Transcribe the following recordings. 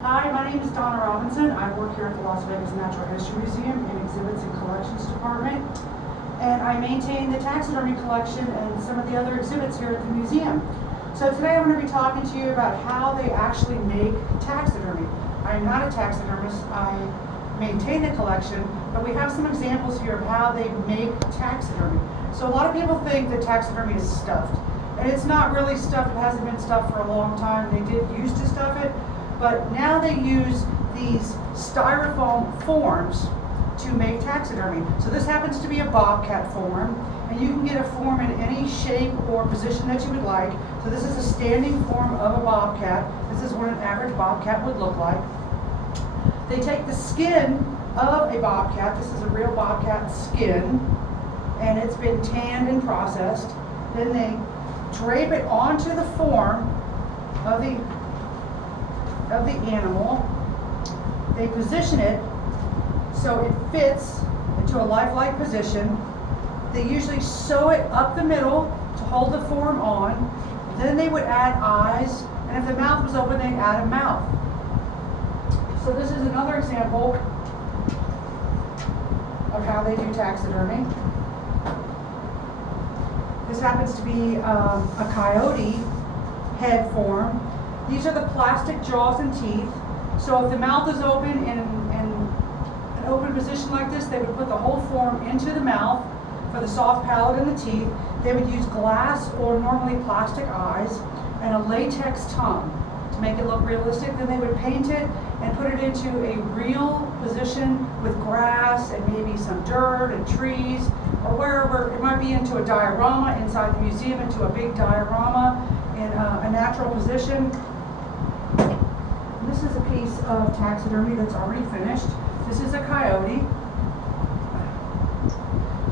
Hi, my name is Donna Robinson. I work here at the Las Vegas Natural History Museum in Exhibits and Collections Department, and I maintain the taxidermy collection and some of the other exhibits here at the museum. So today I'm going to be talking to you about how they actually make taxidermy. I'm not a taxidermist. I maintain the collection, but we have some examples here of how they make taxidermy. So a lot of people think that taxidermy is stuffed, and it's not really stuffed. It hasn't been stuffed for a long time. They did used to stuff it, but now they use these styrofoam forms to make taxidermy. So this happens to be a bobcat form, and you can get a form in any shape or position that you would like. So this is a standing form of a bobcat. This is what an average bobcat would look like. They take the skin of a bobcat. This is a real bobcat skin, and it's been tanned and processed. Then they drape it onto the form of the animal. They position it so it fits into a lifelike position. They usually sew it up the middle to hold the form on. Then they would add eyes, and if the mouth was open, they'd add a mouth. So this is another example of how they do taxidermy. This happens to be a coyote head form. These are the plastic jaws and teeth. So if the mouth is open in an open position like this, they would put the whole form into the mouth for the soft palate and the teeth. They would use glass or normally plastic eyes and a latex tongue to make it look realistic. Then they would paint it and put it into a real position with grass and maybe some dirt and trees, or wherever. It might be into a diorama inside the museum, into a big diorama in a natural position. This is a piece of taxidermy that's already finished. This is a coyote.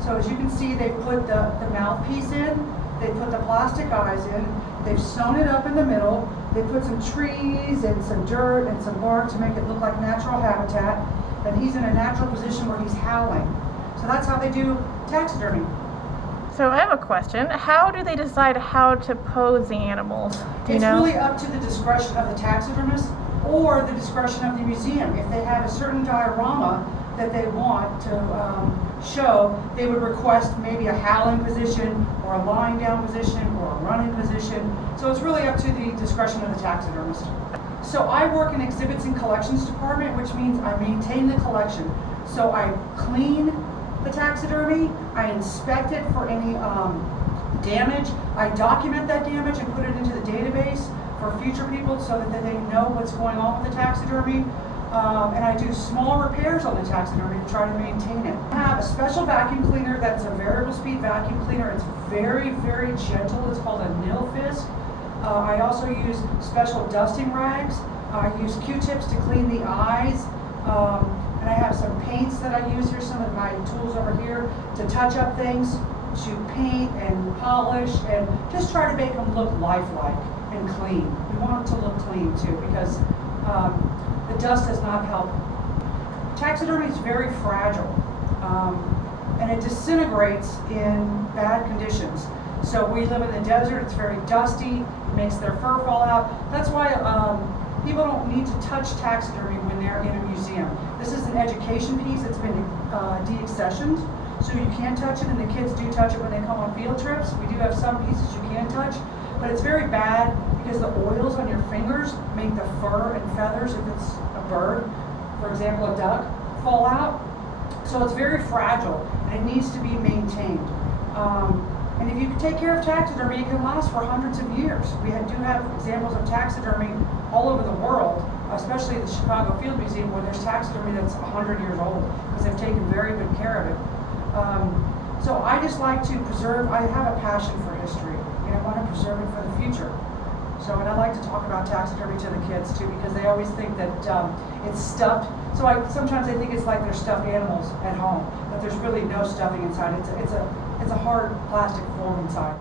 So as you can see, they put the mouthpiece in, they put the plastic eyes in, they've sewn it up in the middle, they put some trees and some dirt and some bark to make it look like natural habitat, and he's in a natural position where he's howling. So that's how they do taxidermy. So I have a question. How do they decide how to pose the animals? It's really up to the discretion of the taxidermist or the discretion of the museum. If they have a certain diorama that they want to show, they would request maybe a howling position or a lying down position or a running position. So it's really up to the discretion of the taxidermist. So I work in Exhibits and Collections Department, which means I maintain the collection. So I clean the taxidermy, I inspect it for any damage, I document that damage and put it into the database for future people so that they know what's going on with the taxidermy. And I do small repairs on the taxidermy to try to maintain it. I have a special vacuum cleaner that's a variable speed vacuum cleaner. It's very, very gentle. It's called a Nilfisk. I also use special dusting rags. I use Q-tips to clean the eyes. And I have some paints that I use here, some of my tools over here to touch up things, to paint and polish and just try to make them look lifelike and clean. We want them to look clean too, because the dust does not help. Taxidermy is very fragile, and it disintegrates in bad conditions. So we live in the desert, it's very dusty, it makes their fur fall out. That's why people don't need to touch taxidermy when they're in a museum. This is an education piece. It's been deaccessioned, so you can't touch it, and the kids do touch it when they come on field trips. We do have some pieces you can touch, but it's very bad because the oils on your fingers make the fur and feathers, if it's a bird, for example a duck, fall out. So it's very fragile, and it needs to be maintained. And if you take care of taxidermy, it can last for hundreds of years. We do have examples of taxidermy all over the world, especially the Chicago Field Museum, where there's taxidermy that's 100 years old because they've taken very good care of it. So I just like to preserve. I have a passion for history, and I want to preserve it for the future. So, and I like to talk about taxidermy to the kids too, because they always think that it's stuffed. So sometimes I think it's like they're stuffed animals at home, but there's really no stuffing inside. It's a hard plastic form inside.